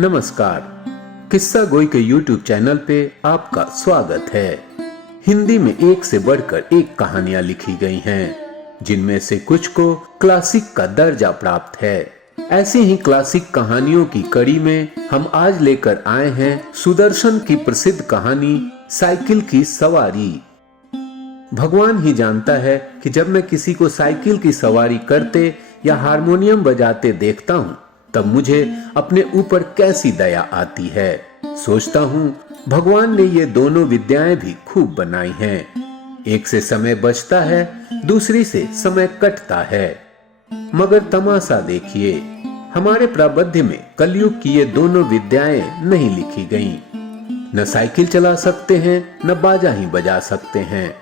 नमस्कार। किस्सा गोई के YouTube चैनल पे आपका स्वागत है। हिंदी में एक से बढ़कर एक कहानियां लिखी गई हैं, जिनमें से कुछ को क्लासिक का दर्जा प्राप्त है। ऐसी ही क्लासिक कहानियों की कड़ी में हम आज लेकर आए हैं सुदर्शन की प्रसिद्ध कहानी साइकिल की सवारी। भगवान ही जानता है कि जब मैं किसी को साइकिल की सवारी करते या हारमोनियम बजाते देखता हूँ तब मुझे अपने ऊपर कैसी दया आती है। सोचता हूँ भगवान ने ये दोनों विद्याएं भी खूब बनाई हैं। एक से समय बचता है, दूसरी से समय कटता है। मगर तमाशा देखिए, हमारे प्रारब्ध में कलयुग की ये दोनों विद्याएं नहीं लिखी गईं। न साइकिल चला सकते हैं, न बाजा ही बजा सकते हैं।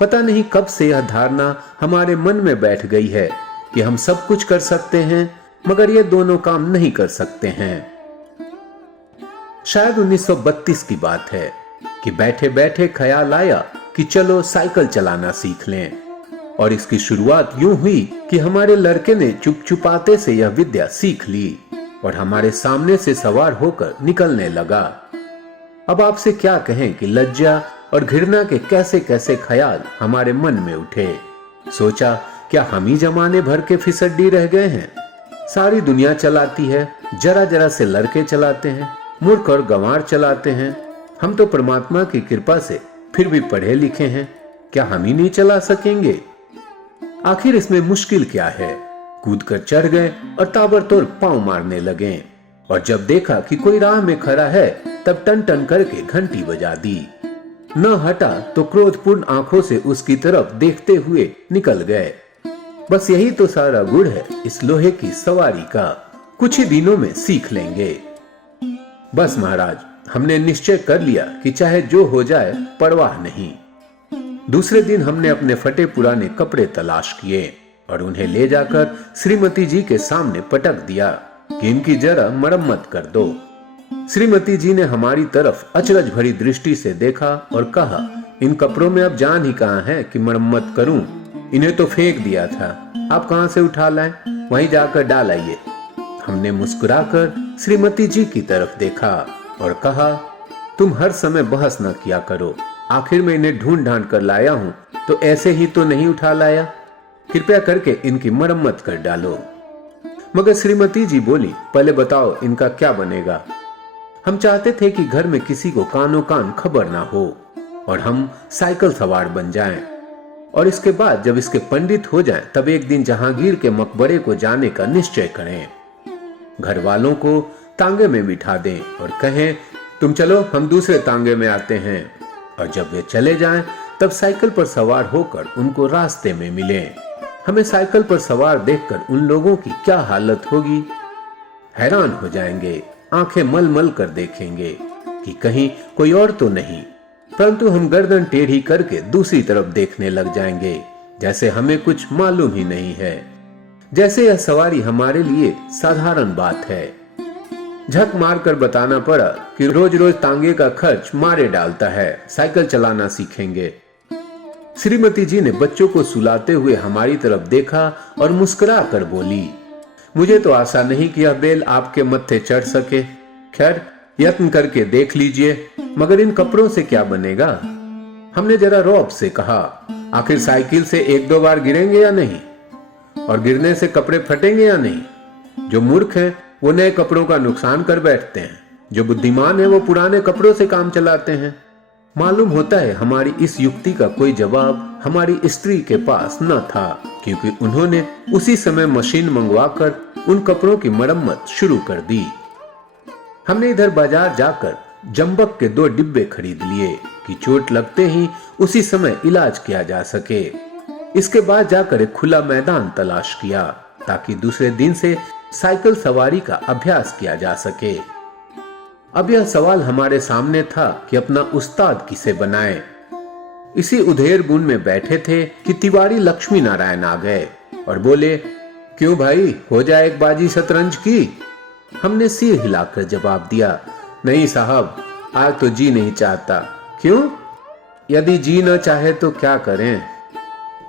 पता नहीं कब से यह धारणा हमारे मन में बैठ गई है कि हम सब कुछ कर सकते हैं मगर ये दोनों काम नहीं कर सकते हैं। शायद 1932 की बात है कि बैठे बैठे ख्याल आया कि चलो साइकिल चलाना सीख लें। और इसकी शुरुआत यूं हुई कि हमारे लड़के ने चुप चुपाते से यह विद्या सीख ली और हमारे सामने से सवार होकर निकलने लगा। अब आपसे क्या कहें कि लज्जा और घृणा के कैसे कैसे ख्याल हमारे मन में उठे। सोचा क्या हम ही जमाने भर के फिसड्डी रह गए हैं। सारी दुनिया चलाती है, जरा जरा से लड़के चलाते हैं, मूर्ख और गंवार चलाते हैं। हम तो परमात्मा की कृपा से फिर भी पढ़े लिखे हैं, क्या हम ही नहीं चला सकेंगे? आखिर इसमें मुश्किल क्या है? कूद कर चढ़ गए और ताबड़तोड़ पांव मारने लगे। और जब देखा कि कोई राह में खड़ा है तब टन टन करके घंटी बजा दी। न हटा तो क्रोधपूर्ण आंखों से उसकी तरफ देखते हुए निकल गए। बस यही तो सारा गुण है इस लोहे की सवारी का। कुछ ही दिनों में सीख लेंगे। बस महाराज, हमने निश्चय कर लिया कि चाहे जो हो जाए परवाह नहीं। दूसरे दिन हमने अपने फटे पुराने कपड़े तलाश किए और उन्हें ले जाकर श्रीमती जी के सामने पटक दिया कि इनकी जरा मरम्मत कर दो। श्रीमती जी ने हमारी तरफ अचरज भरी दृष्टि से देखा और कहा, इन कपड़ों में अब जान ही कहां है कि मरम्मत करूं। इन्हें तो फेंक दिया था, आप कहां से उठा लाएं? वहीं जाकर डाल आइए। हमने मुस्कुराकर श्रीमती जी की तरफ देखा और कहा, तुम हर समय बहस न किया करो। आखिर मैं इन्हें ढूंढ ढांड कर लाया हूं तो ऐसे ही तो नहीं उठा लाया। कृपया करके इनकी मरम्मत कर डालो। मगर श्रीमती जी बोली, पहले बताओ इनका क्या बनेगा? हम चाहते थे कि घर में किसी को कानो कान खबर ना हो और हम साइकिल सवार बन जाएं। और इसके बाद जब इसके पंडित हो जाएं, तब एक दिन जहांगीर के मकबरे को जाने का निश्चय करें। घर वालों को तांगे में बिठा दें और कहें, तुम चलो हम दूसरे तांगे में आते हैं। और जब वे चले जाएं, तब साइकिल पर सवार होकर उनको रास्ते में मिलें। हमें साइकिल पर सवार देखकर उन लोगों की क्या हालत होगी। हैरान हो जाएंगे, आंखें मल मल कर देखेंगे कि कहीं कोई और तो नहीं। परंतु हम गर्दन टेढ़ी करके दूसरी तरफ देखने लग जाएंगे, जैसे हमें कुछ मालूम ही नहीं है, जैसे यह सवारी हमारे लिए साधारण बात है। झक मारकर बताना पड़ा कि रोज रोज तांगे का खर्च मारे डालता है, साइकिल चलाना सीखेंगे। श्रीमती जी ने बच्चों को सुलाते हुए हमारी तरफ देखा और मुस्कुरा कर बोली, मुझे तो आशा नहीं कि यह बेल आपके मत्थे चढ़ सके। खैर यत्न करके देख लीजिए, मगर इन कपड़ों से क्या बनेगा? हमने जरा रौब से कहा, आखिर साइकिल से एक दो बार गिरेंगे या नहीं? और गिरने से कपड़े फटेंगे या नहीं? जो मूर्ख हैं वो नए कपड़ों का नुकसान कर बैठते हैं, जो बुद्धिमान है वो पुराने कपड़ों से काम चलाते हैं। मालूम होता है हमारी इस युक्ति का कोई जवाब हमारी स्त्री के पास न था, क्योंकि उन्होंने उसी समय मशीन मंगवाकर उन कपड़ों की मरम्मत शुरू कर दी। हमने इधर बाजार जाकर जंबक के 2 डिब्बे खरीद लिए कि चोट लगते ही उसी समय इलाज किया जा सके। इसके बाद जाकर एक खुला मैदान तलाश किया ताकि दूसरे दिन से साइकिल सवारी का अभ्यास किया जा सके। अब यह सवाल हमारे सामने था कि अपना उस्ताद किसे बनाएं। इसी उधेड़ बुन में बैठे थे कि तिवारी लक्ष्मी नारायण आ गए और बोले, क्यों भाई, हो जाए एक बाजी शतरंज की? हमने सिर हिलाकर जवाब दिया, नहीं साहब, आज तो जी नहीं चाहता। क्यों? यदि जी न चाहे तो क्या करें?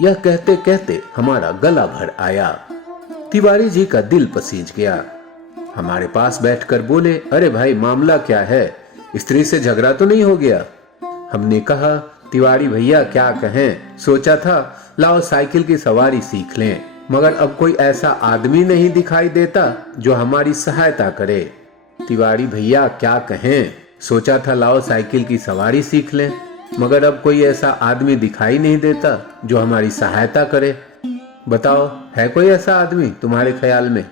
यह कहते कहते हमारा गला भर आया। तिवारी जी का दिल पसीज गया। हमारे पास बैठकर बोले, अरे भाई मामला क्या है, स्त्री से झगड़ा तो नहीं हो गया? हमने कहा, तिवारी भैया क्या कहें, सोचा था लाओ साइकिल की सवारी सीख लें, मगर अब कोई ऐसा आदमी नहीं दिखाई देता जो हमारी सहायता करे। तिवारी भैया क्या कहें, सोचा था लाओ साइकिल की सवारी सीख लें, मगर अब कोई ऐसा आदमी दिखाई नहीं देता जो हमारी सहायता करे। बताओ, है कोई ऐसा आदमी तुम्हारे ख्याल में?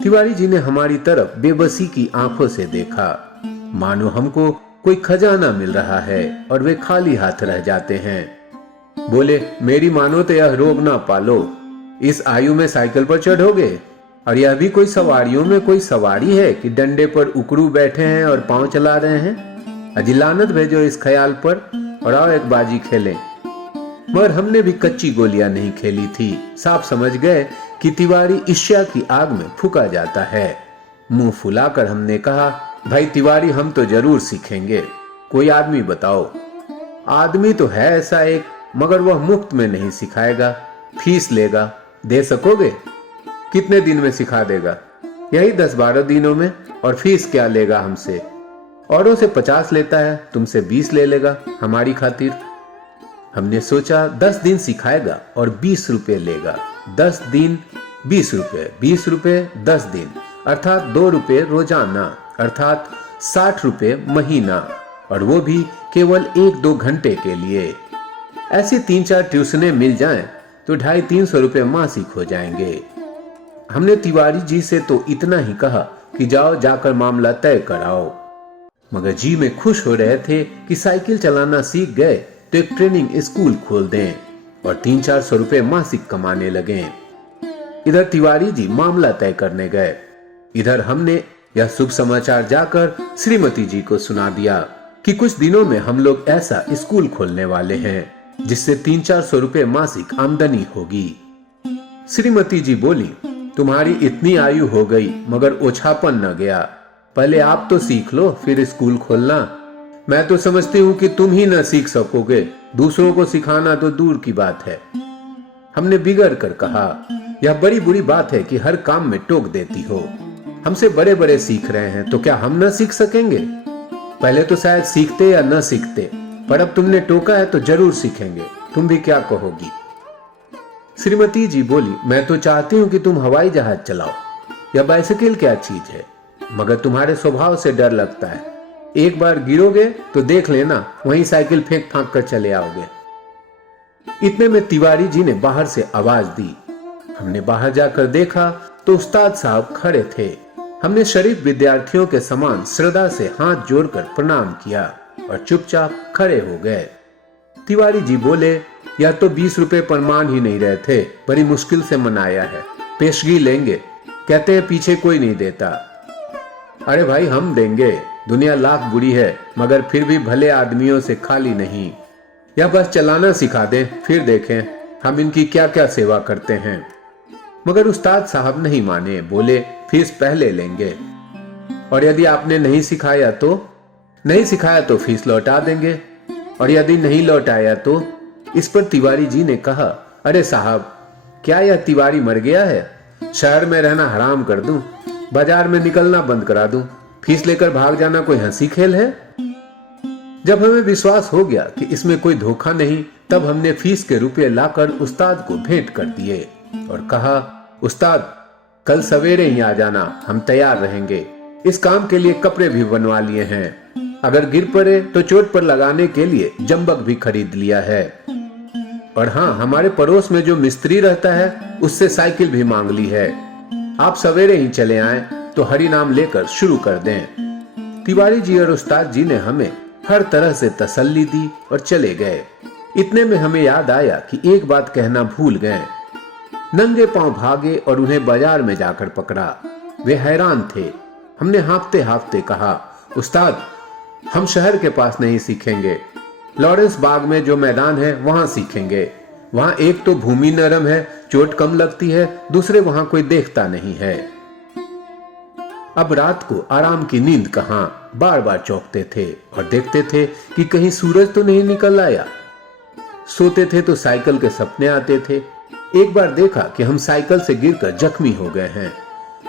तिवारी जी ने हमारी तरफ बेबसी की आंखों से देखा, मानो हमको कोई खजाना मिल रहा है और वे खाली हाथ रह जाते हैं। बोले, मेरी मानो तो यह रोग ना पालो, इस आयु में साइकिल पर चढ़ोगे? और यह भी कोई सवारियों में कोई सवारी है कि डंडे पर उकड़ू बैठे हैं और पांव चला रहे हैं? अजी लानत भेजो इस ख्याल पर और आओ एक बाजी खेलें। मगर हमने भी कच्ची गोलियां नहीं खेली थी, साफ समझ गए कि तिवारी ईर्ष्या की आग में फूका जाता है। मुंह फुलाकर हमने कहा, भाई तिवारी हम तो जरूर सीखेंगे, कोई आदमी बताओ। आदमी तो है ऐसा एक, मगर वह मुफ्त में नहीं सिखाएगा, फीस लेगा। दे सकोगे? कितने दिन में सिखा देगा? यही 10-12 दिनों में। और फीस क्या लेगा हमसे? औरों से 50 लेता है, तुमसे 20 ले लेगा हमारी खातिर। हमने सोचा 10 दिन सिखाएगा और 20 रुपए लेगा। 10 दिन 20 रुपए, 20 रुपए 10 दिन, अर्थात 2 रुपए रोजाना, अर्थात 60 रुपए महीना, और वो भी केवल 1-2 घंटे के लिए। ऐसी 3-4 ट्यूशनें मिल जाएं तो 250-300 रुपए मासिक हो जाएंगे। हमने तिवारी जी से तो इतना ही कहा कि जाओ जाकर मामला तय कराओ, मगर जी में खुश हो रहे थे कि साइकिल चलाना सीख गए तो एक ट्रेनिंग स्कूल खोल दें और 300-400 रुपए मासिक कमाने लगे। इधर तिवारी जी मामला तय करने गए, इधर हमने यह शुभ समाचार जाकर श्रीमती जी को सुना दिया कि कुछ दिनों में हम लोग ऐसा स्कूल खोलने वाले हैं जिससे 300-400 रुपए मासिक आमदनी होगी। श्रीमती जी बोली, तुम्हारी इतनी आयु हो गई मगर ओछापन न गया, पहले आप तो सीख लो फिर स्कूल खोलना। मैं तो समझती हूँ कि तुम ही न सीख सकोगे, दूसरों को सिखाना तो दूर की बात है। हमने बिगड़ कर कहा, यह बड़ी बुरी बात है कि हर काम में टोक देती हो। हमसे बड़े बड़े सीख रहे हैं तो क्या हम न सीख सकेंगे? पहले तो शायद सीखते या न सीखते, पर अब तुमने टोका है तो जरूर सीखेंगे, तुम भी क्या कहोगी? श्रीमती जी बोली, मैं तो चाहती हूँ कि तुम हवाई जहाज चलाओ, यह बाइसिकल क्या चीज है, मगर तुम्हारे स्वभाव से डर लगता है, एक बार गिरोगे तो देख लेना वहीं साइकिल फेंक फांक कर चले आओगे। इतने में तिवारी जी ने बाहर से आवाज दी। हमने बाहर जाकर देखा तो उस्ताद साहब खड़े थे। हमने शरीफ विद्यार्थियों के समान श्रद्धा से हाथ जोड़कर प्रणाम किया और चुपचाप खड़े हो गए। तिवारी जी बोले, यह तो 20 रुपए पर मान ही नहीं रहे थे, बड़ी मुश्किल से मनाया है, पेशगी लेंगे, कहते हैं पीछे कोई नहीं देता। अरे भाई हम देंगे, दुनिया लाख बुरी है मगर फिर भी भले आदमियों से खाली नहीं। या बस चलाना सिखा दें, फिर देखें हम इनकी क्या क्या सेवा करते हैं। मगर उस्ताद साहब नहीं माने, बोले फीस पहले लेंगे, और यदि आपने नहीं सिखाया तो फीस लौटा देंगे, और यदि नहीं लौटाया तो। इस पर तिवारी जी ने कहा, अरे साहब क्या यह तिवारी मर गया है? शहर में रहना हराम कर दूं, बाजार में निकलना बंद करा दूं, फीस लेकर भाग जाना कोई हंसी खेल है? जब हमें विश्वास हो गया कि इसमें कोई धोखा नहीं, तब हमने फीस के रुपए लाकर उस्ताद को भेंट कर दिए और कहा, उस्ताद कल सवेरे ही आ जाना, हम तैयार रहेंगे। इस काम के लिए कपड़े भी बनवा लिए हैं, अगर गिर पड़े तो चोट पर लगाने के लिए जंबक भी खरीद लिया है। और हाँ, हमारे पड़ोस में जो मिस्त्री रहता है उससे साइकिल भी मांग ली है। आप सवेरे ही चले आए तो हरि नाम लेकर शुरू कर दें। तिवारी जी और उस्ताद जी ने हमें हर तरह से तसल्ली दी और चले गए। इतने में हमें याद आया कि एक बात कहना भूल गए। नंगे पांव भागे और उन्हें बाजार में जाकर पकड़ा। वे हैरान थे। हमने हाँफते हाँफते कहा, उस्ताद हम शहर के पास नहीं सीखेंगे, लॉरेंस बाग में जो मैदान है वहां सीखेंगे। वहां एक तो भूमि नरम है, चोट कम लगती है, दूसरे वहां कोई देखता नहीं है। अब रात को आराम की नींद कहां, बार बार चौंकते थे और देखते थे कि कहीं सूरज तो नहीं निकल आया। सोते थे तो साइकिल के सपने आते थे। एक बार देखा कि हम साइकिल से गिरकर जख्मी हो गए हैं।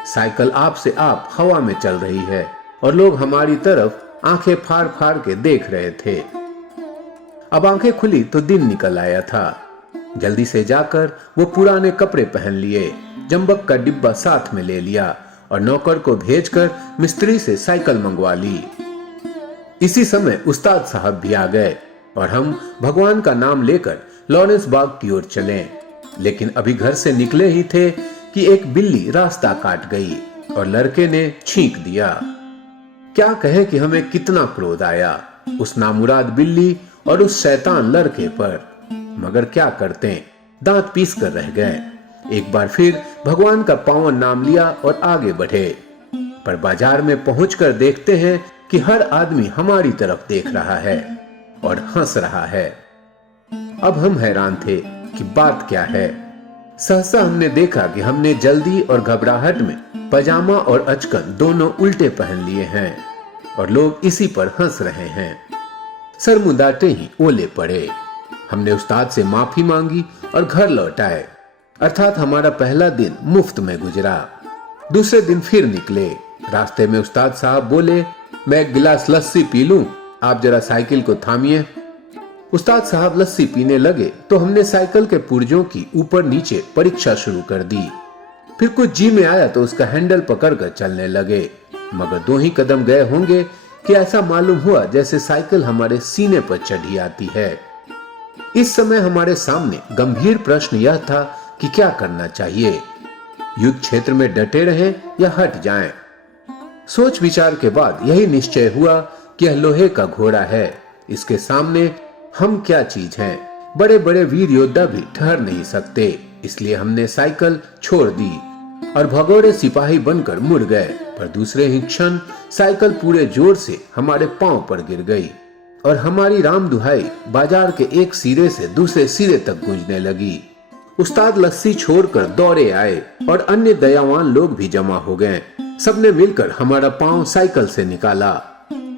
साइकिल आप से आप हवा में चल रही है और लोग हमारी तरफ आंखें फाड़ फाड़ के देख रहे थे। अब आंखें खुली तो दिन निकल आया था। जल्दी से जाकर वो पुराने कपड़े पहन लिए, जंबक का डिब्बा साथ में ले लिया और नौकर को भेजकर मिस्त्री से साइकिल मंगवा ली। इसी समय उस्ताद साहब भी आ गए और हम भगवान का नाम लेकर लॉरेंस बाग की ओर चले। लेकिन अभी घर से निकले ही थे कि एक बिल्ली रास्ता काट गई और लड़के ने छींक दिया। क्या कहें कि हमें कितना क्रोध आया उस नामुराद बिल्ली और उस शैतान लड़के पर, मगर क्या करते, दांत पीस कर रह गए। एक बार फिर भगवान का पावन नाम लिया और आगे बढ़े। पर बाजार में पहुंचकर देखते हैं कि हर आदमी हमारी तरफ देख रहा है और हंस रहा है। अब हम हैरान थे कि बात क्या है। सहसा हमने देखा कि हमने जल्दी और घबराहट में पजामा और अचकन दोनों उल्टे पहन लिए हैं और लोग इसी पर हंस रहे हैं। सर मुंडाते ही ओले पड़े। हमने उस्ताद से माफी मांगी और घर लौट आए। अर्थात हमारा पहला दिन मुफ्त में गुजरा। दूसरे दिन फिर निकले। रास्ते में उस्ताद साहब बोले, मैं एक गिलास लस्सी पी लूं, आप जरा साइकिल को थामिए। उस्ताद साहब लस्सी पीने लगे तो हमने साइकिल के पुर्जों की ऊपर नीचे परीक्षा शुरू कर दी। फिर कुछ जी में आया तो उसका हैंडल पकड़कर चलने लगे, मगर 2 ही कदम गए होंगे कि ऐसा मालूम हुआ जैसे साइकिल हमारे सीने पर चढ़ी आती है। इस समय हमारे सामने गंभीर प्रश्न यह था कि क्या करना चाहिए, युद्ध क्षेत्र में डटे रहें या हट जाएं। सोच विचार के बाद यही निश्चय हुआ कि यह लोहे का घोड़ा है, इसके सामने हम क्या चीज हैं। बड़े बड़े वीर योद्धा भी ठहर नहीं सकते, इसलिए हमने साइकिल छोड़ दी और भगोड़े सिपाही बनकर मुड़ गए। पर दूसरे ही क्षण साइकिल पूरे जोर से हमारे पांव पर गिर गई और हमारी राम दुहाई बाजार के एक सिरे से दूसरे सिरे तक गूंजने लगी। उस्ताद लस्सी छोड़कर दौड़े आए और अन्य दयावान लोग भी जमा हो गए। सबने मिलकर हमारा पांव साइकिल से निकाला।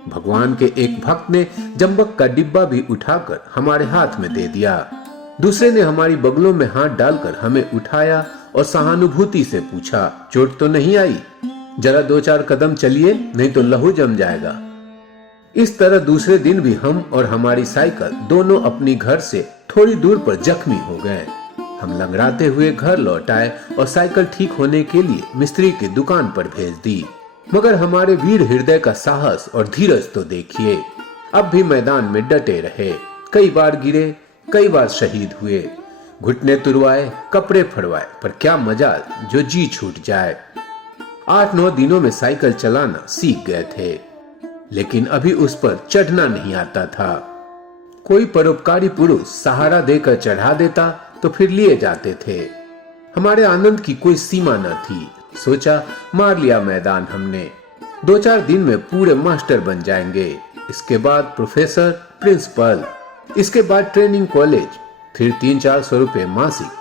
भगवान के एक भक्त ने जंबक का डिब्बा भी उठाकर हमारे हाथ में दे दिया। दूसरे ने हमारी बगलों में हाथ डालकर हमें उठाया और सहानुभूति से पूछा, चोट तो नहीं आई? जरा 2-4 कदम चलिए, नहीं तो लहू जम जाएगा। इस तरह दूसरे दिन भी हम और हमारी साइकिल दोनों अपनी घर से थोड़ी दूर पर जख्मी हो गए। हम लंगड़ाते हुए घर लौट आए और साइकिल ठीक होने के लिए मिस्त्री की दुकान पर भेज दी। मगर हमारे वीर हृदय का साहस और धीरज तो देखिए। अब भी मैदान में डटे रहे, कई बार गिरे, कई बार शहीद हुए, घुटने तुरवाए, कपड़े फड़वाए, पर क्या मजा जो जी छूट जाए। 8-9 दिनों में साइकिल चलाना सीख गए थे, लेकिन अभी उस पर चढ़ना नहीं आता था। कोई परोपकारी पुरुष सहारा देकर चढ़ा देता तो फिर लिए जाते थे। हमारे आनंद की कोई सीमा न थी। सोचा मार लिया मैदान हमने। 2-4 दिन में पूरे मास्टर बन जाएंगे, इसके बाद प्रोफेसर, प्रिंसिपल, इसके बाद ट्रेनिंग कॉलेज, फिर 300-400 रुपए मासिक।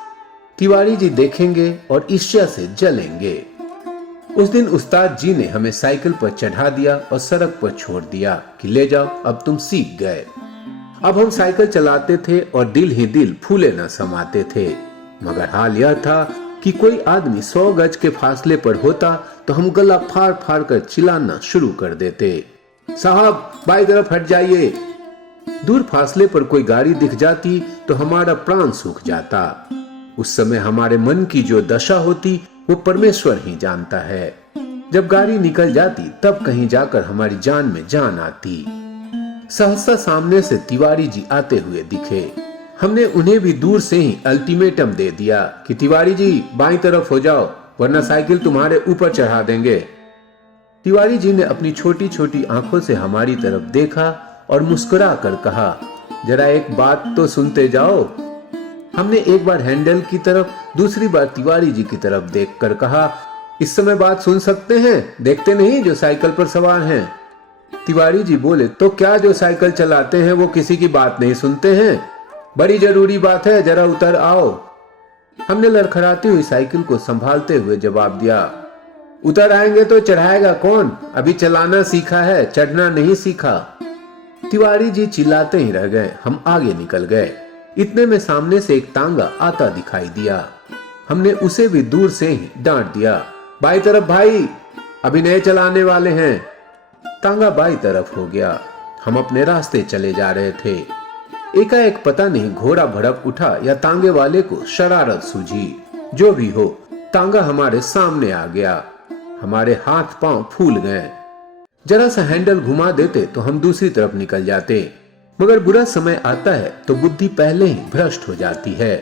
तिवारी जी देखेंगे और ईर्ष्या से जलेंगे। उस दिन उस्ताद जी ने हमें साइकिल पर चढ़ा दिया और सड़क पर छोड़ दिया कि ले जाओ, अब तुम सीख गए। अब हम साइकिल चलाते थे और दिल ही दिल फूले न समाते थे। मगर हाल यह था कि कोई आदमी 100 गज के फासले पर होता तो हम गला फाड़ फाड़ कर चिल्लाना शुरू कर देते, साहब बाई तरफ हट जाइए। दूर फासले पर कोई गाड़ी दिख जाती तो हमारा प्राण सूख जाता। उस समय हमारे मन की जो दशा होती वो परमेश्वर ही जानता है। जब गाड़ी निकल जाती तब कहीं जाकर हमारी जान में जान आती। सहसा सामने से तिवारी जी आते हुए दिखे। हमने उन्हें भी दूर से ही अल्टीमेटम दे दिया कि तिवारी जी बाईं तरफ हो जाओ, वरना साइकिल तुम्हारे ऊपर चढ़ा देंगे। तिवारी जी ने अपनी छोटी छोटी आंखों से हमारी तरफ देखा और मुस्कुरा कर कहा, जरा एक बात तो सुनते जाओ। हमने एक बार हैंडल की तरफ, दूसरी बार तिवारी जी की तरफ देखकर कहा, इस समय बात सुन सकते हैं, देखते नहीं जो साइकिल पर सवार हैं। तिवारी जी बोले, तो क्या जो साइकिल चलाते हैं वो किसी की बात नहीं सुनते हैं? बड़ी जरूरी बात है, जरा उतर आओ। हमने लड़खड़ाती हुई साइकिल को संभालते हुए जवाब दिया, उतर आएंगे तो चढ़ाएगा कौन? अभी चलाना सीखा है, चढ़ना नहीं सीखा। तिवारी जी चिल्लाते ही रह गए। हम आगे निकल गए। इतने में सामने से एक तांगा आता दिखाई दिया। हमने उसे भी दूर से ही डांट दिया, बाई तरफ भाई, अभी नए चलाने वाले हैं। तांगा बाई तरफ हो गया। हम अपने रास्ते चले जा रहे थे। एकाएक पता नहीं घोड़ा भड़क उठा या तांगे वाले को शरारत सूझी। जो भी हो, तांगा हमारे सामने आ गया। हमारे हाथ पांव फूल गए। जरा सा हैंडल घुमा देते तो हम दूसरी तरफ निकल जाते, मगर बुरा समय आता है तो बुद्धि पहले ही भ्रष्ट हो जाती है।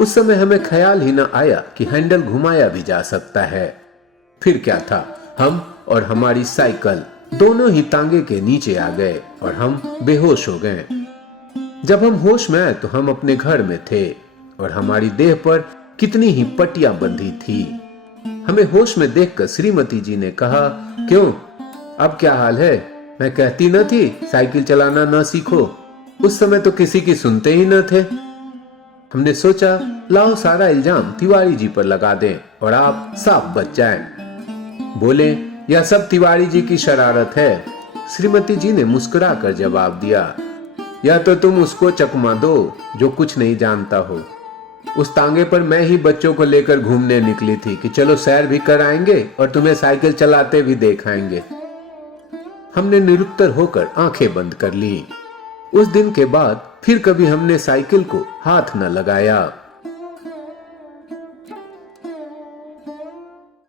उस समय हमें ख्याल ही न आया कि हैंडल घुमाया भी जा सकता है। फिर क्या था, हम और हमारी साइकिल दोनों ही तांगे के नीचे आ गए और हम बेहोश हो गए। जब हम होश में आए तो हम अपने घर में थे और हमारी देह पर कितनी ही पट्टियां बंधी थी। हमें होश में देखकर श्रीमती जी ने कहा, क्यों, अब क्या हाल है? मैं कहती न थी साइकिल चलाना न सीखो। उस समय तो किसी की सुनते ही न थे। हमने सोचा लाओ सारा इल्जाम तिवारी जी पर लगा दें और आप साफ बच जाएं। बोले, यह सब तिवारी जी की शरारत है। श्रीमती जी ने मुस्कुरा कर जवाब दिया, या तो तुम उसको चकमा दो जो कुछ नहीं जानता हो। उस तांगे पर मैं ही बच्चों को लेकर घूमने निकली थी कि चलो सैर भी कराएंगे और तुम्हें साइकिल चलाते भी दिखाएंगे। हमने निरुत्तर होकर आंखें बंद कर ली। उस दिन के बाद फिर कभी हमने साइकिल को हाथ न लगाया।